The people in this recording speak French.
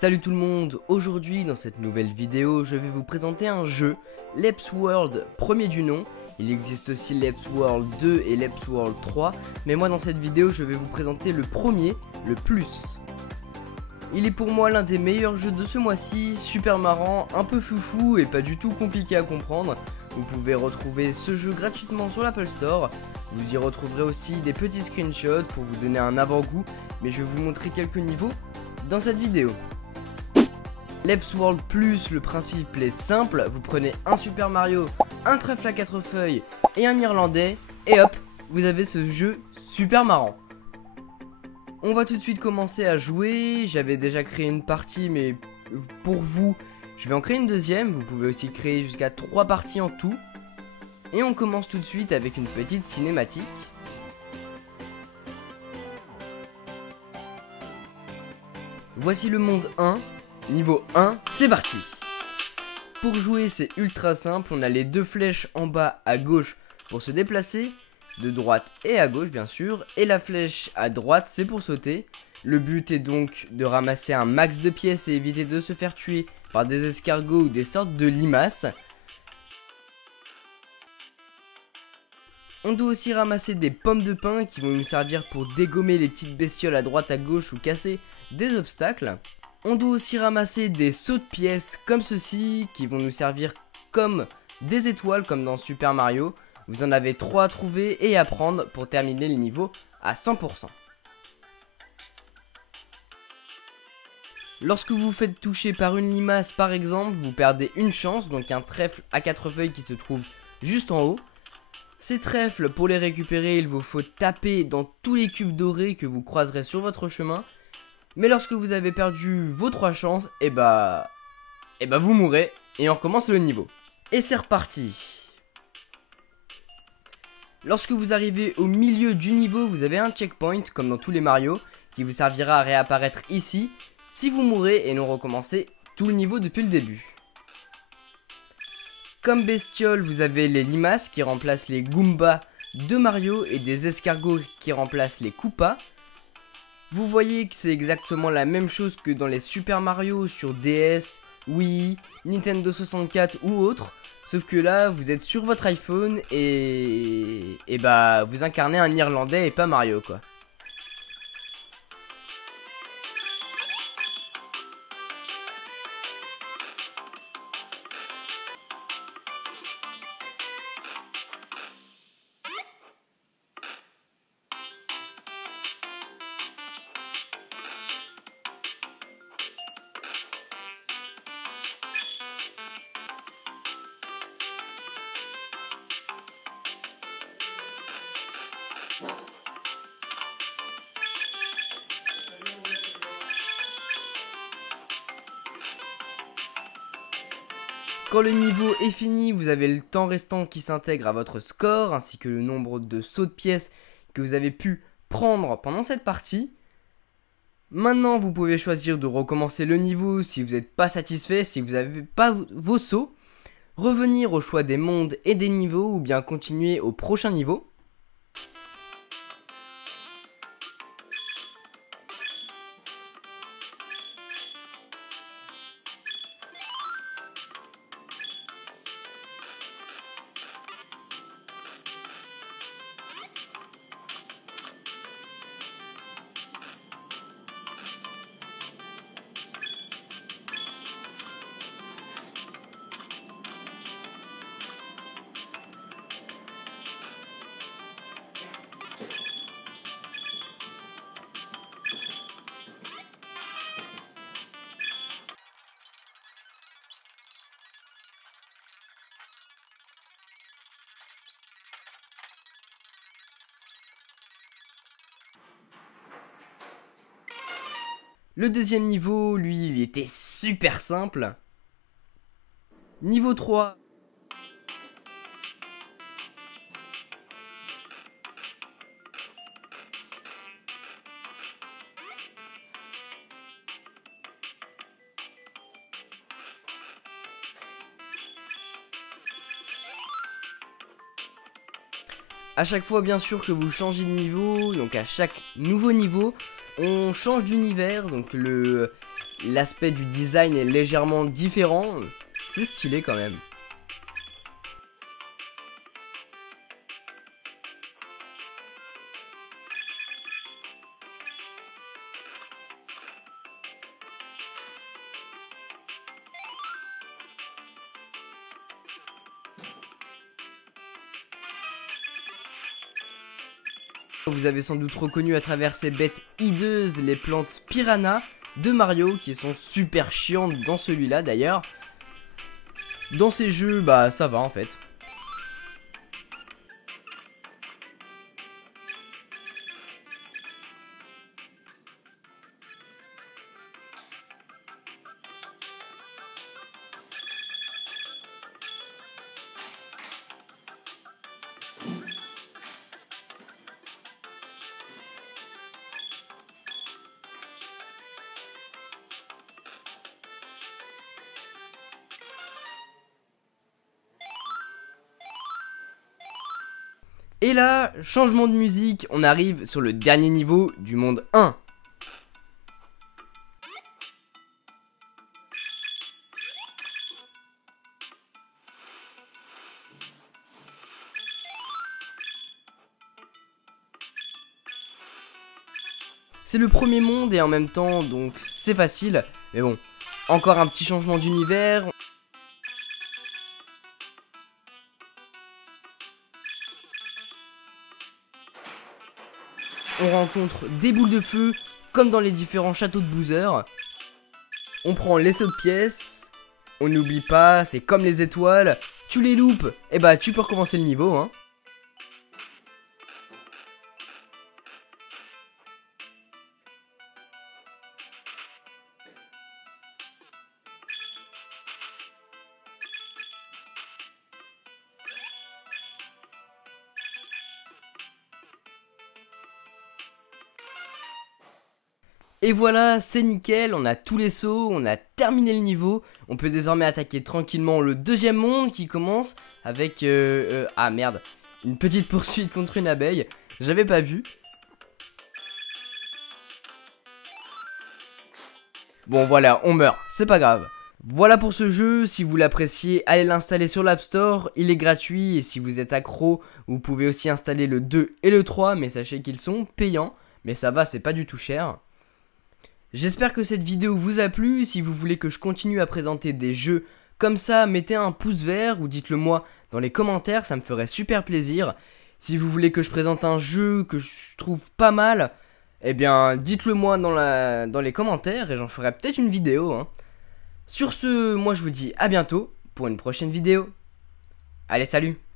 Salut tout le monde, aujourd'hui dans cette nouvelle vidéo je vais vous présenter un jeu, Leps World premier du nom. Il existe aussi Leps World 2 et Leps World 3, mais moi dans cette vidéo je vais vous présenter le premier, le plus. Il est pour moi l'un des meilleurs jeux de ce mois-ci, super marrant, un peu foufou et pas du tout compliqué à comprendre. Vous pouvez retrouver ce jeu gratuitement sur l'Apple Store. Vous y retrouverez aussi des petits screenshots pour vous donner un avant-goût, mais je vais vous montrer quelques niveaux dans cette vidéo. Leps World Plus, le principe est simple, vous prenez un Super Mario, un trèfle à 4 feuilles et un Irlandais, et hop, vous avez ce jeu super marrant. On va tout de suite commencer à jouer, j'avais déjà créé une partie mais pour vous, je vais en créer une deuxième, vous pouvez aussi créer jusqu'à 3 parties en tout. Et on commence tout de suite avec une petite cinématique. Voici le monde 1. Niveau 1, c'est parti. Pour jouer c'est ultra simple, on a les deux flèches en bas à gauche pour se déplacer, de droite et à gauche bien sûr, et la flèche à droite c'est pour sauter. Le but est donc de ramasser un max de pièces et éviter de se faire tuer par des escargots ou des sortes de limaces. On doit aussi ramasser des pommes de pin qui vont nous servir pour dégommer les petites bestioles à droite à gauche ou casser des obstacles. On doit aussi ramasser des sauts de pièces comme ceci qui vont nous servir comme des étoiles comme dans Super Mario. Vous en avez 3 à trouver et à prendre pour terminer le niveau à 100%. Lorsque vous vous faites toucher par une limace par exemple, vous perdez une chance, donc un trèfle à 4 feuilles qui se trouve juste en haut. Ces trèfles, pour les récupérer, il vous faut taper dans tous les cubes dorés que vous croiserez sur votre chemin. Mais lorsque vous avez perdu vos 3 chances, et bah vous mourrez et on recommence le niveau. Et c'est reparti. Lorsque vous arrivez au milieu du niveau, vous avez un checkpoint, comme dans tous les Mario, qui vous servira à réapparaître ici, si vous mourrez et non recommencer tout le niveau depuis le début. Comme bestiole, vous avez les limaces qui remplacent les Goombas de Mario et des escargots qui remplacent les Koopas. Vous voyez que c'est exactement la même chose que dans les Super Mario sur DS, Wii, Nintendo 64 ou autre. Sauf que là, vous êtes sur votre iPhone et bah vous incarnez un Irlandais et pas Mario quoi. Quand le niveau est fini, vous avez le temps restant qui s'intègre à votre score, ainsi que le nombre de sauts de pièces que vous avez pu prendre pendant cette partie. Maintenant, vous pouvez choisir de recommencer le niveau si vous n'êtes pas satisfait, si vous n'avez pas vos sauts, revenir au choix des mondes et des niveaux, ou bien continuer au prochain niveau. Le deuxième niveau, lui, il était super simple. Niveau 3. À chaque fois bien sûr que vous changez de niveau, donc à chaque nouveau niveau, on change d'univers, donc l'aspect du design est légèrement différent. C'est stylé quand même. Vous avez sans doute reconnu à travers ces bêtes hideuses les plantes piranha de Mario qui sont super chiantes dans celui-là d'ailleurs. Dans ces jeux, bah ça va en fait. Et là, changement de musique, on arrive sur le dernier niveau du monde 1. C'est le premier monde et en même temps, donc c'est facile. Mais bon, encore un petit changement d'univers. On rencontre des boules de feu, comme dans les différents châteaux de Bowser. On prend les sauts de pièces. On n'oublie pas, c'est comme les étoiles. Tu les loupes, et bah tu peux recommencer le niveau, hein. Et voilà, c'est nickel, on a tous les sauts, on a terminé le niveau. On peut désormais attaquer tranquillement le deuxième monde qui commence avec... ah merde, une petite poursuite contre une abeille. J'avais pas vu. Bon voilà, on meurt, c'est pas grave. Voilà pour ce jeu, si vous l'appréciez, allez l'installer sur l'App Store, il est gratuit et si vous êtes accro, vous pouvez aussi installer le 2 et le 3, mais sachez qu'ils sont payants, mais ça va, c'est pas du tout cher. J'espère que cette vidéo vous a plu, si vous voulez que je continue à présenter des jeux comme ça, mettez un pouce vert ou dites-le moi dans les commentaires, ça me ferait super plaisir. Si vous voulez que je présente un jeu que je trouve pas mal, eh bien dites-le moi dans les commentaires et j'en ferai peut-être une vidéo, hein. Sur ce, moi je vous dis à bientôt pour une prochaine vidéo. Allez, salut!